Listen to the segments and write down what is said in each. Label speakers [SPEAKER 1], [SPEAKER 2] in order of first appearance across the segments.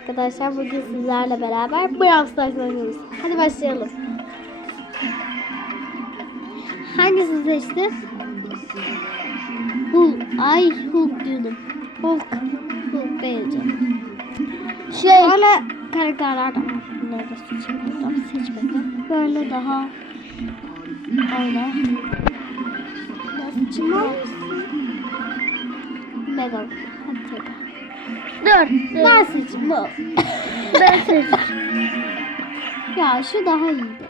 [SPEAKER 1] Arkadaşlar bugün sizlerle beraber Brawl Stars oynuyoruz. Hadi başlayalım. Hangisini seçti? Hulk. Ay Hulk diyordum. Hulk. Hulk beğeneceğim. Şey. Böyle karakterler de var. Bunları da. Buradan seçmedim. Böyle daha öyle. Nasıl çıkmaz? Mega. Hadi tekrar.
[SPEAKER 2] Dur.
[SPEAKER 1] Ben seçeyim bu.
[SPEAKER 2] Ben.
[SPEAKER 1] Ya şu daha iyiydi.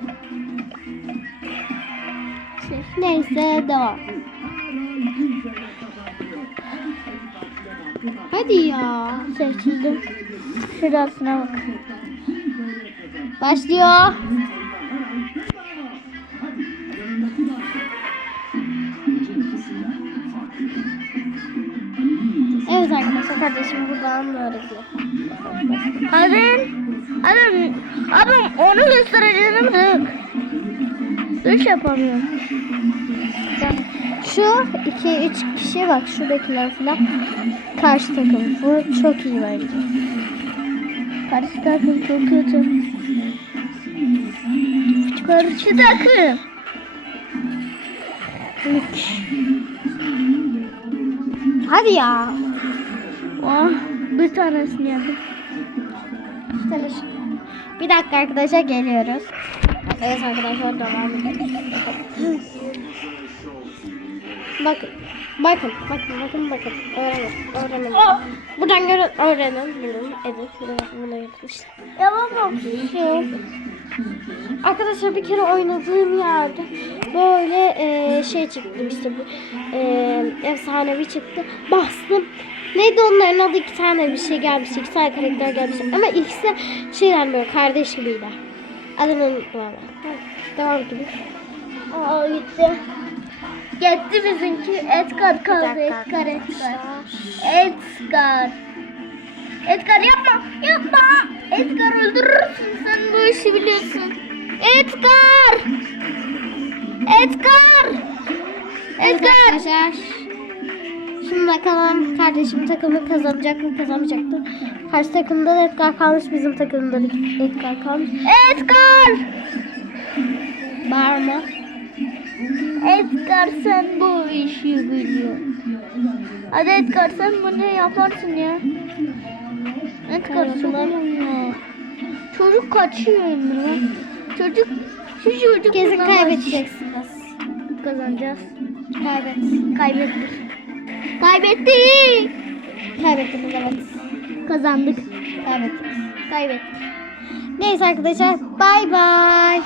[SPEAKER 1] Neyse devam. Hadi ya.
[SPEAKER 2] Seçildim. Şurasına bak.
[SPEAKER 1] Başlıyor. Kardeşim buradan böyle diyor.
[SPEAKER 2] Hadi. Hadi. Abi onu göstereceğim mi? Üç yapamıyorum.
[SPEAKER 1] Şu 2-3 kişi bak şuradakiler falan karşı takım. Bu çok iyi bence.
[SPEAKER 2] Karşı takım çok kötü. Karşı takım.
[SPEAKER 1] Üç. Hadi ya.
[SPEAKER 2] Oh, bir tanesini.
[SPEAKER 1] Çalış. Bir dakika arkadaşlar geliyoruz. Evet arkadaşlar devam edelim. bakın. Bakın, bakın, bakın, bakın. Öğrenin, öğrenin. Buradan görün, öğrenin. Bunu edin. Bunu, bunu yapın işte.
[SPEAKER 2] Yapamam.
[SPEAKER 1] Şey, arkadaşlar bir kere oynadığım yerde böyle e, şey çıktı işte bu e, efsanevi çıktı. Bastım. Neydi onların adı iki tane bir şey gelmiş. iki tane karakter gelmiş. Ama ikisi şeyden böyle kardeş gibiydi. Adını unuttum ama. Devam edelim.
[SPEAKER 2] Aa gitti. Gitti bizimki. Edgar kaldı. Edgar, Edgar. Edgar. Edgar yapma. Yapma. Edgar öldürürsün. Sen bu işi biliyorsun. Edgar. Edgar. Edgar.
[SPEAKER 1] arkadaşlar. Şimdi bakalım kardeşim takımı kazanacak mı kazanamayacak mı? Karşı takımda da Edgar kalmış bizim takımda da Edgar kalmış.
[SPEAKER 2] Edgar.
[SPEAKER 1] Bağırma.
[SPEAKER 2] Edgar sen bu işi biliyorsun. Hadi Edgar sen bunu yaparsın ya. Edgar ya. Çocuk kaçıyor Emre. Çocuk şu çocuk
[SPEAKER 1] Kesin kaybedeceksiniz.
[SPEAKER 2] Kazanacağız.
[SPEAKER 1] Kaybet.
[SPEAKER 2] Kaybettik. Kaybettik.
[SPEAKER 1] Kaybettiniz evet.
[SPEAKER 2] Kazandık.
[SPEAKER 1] Kaybettiniz.
[SPEAKER 2] Kaybettik.
[SPEAKER 1] Neyse arkadaşlar bay bay.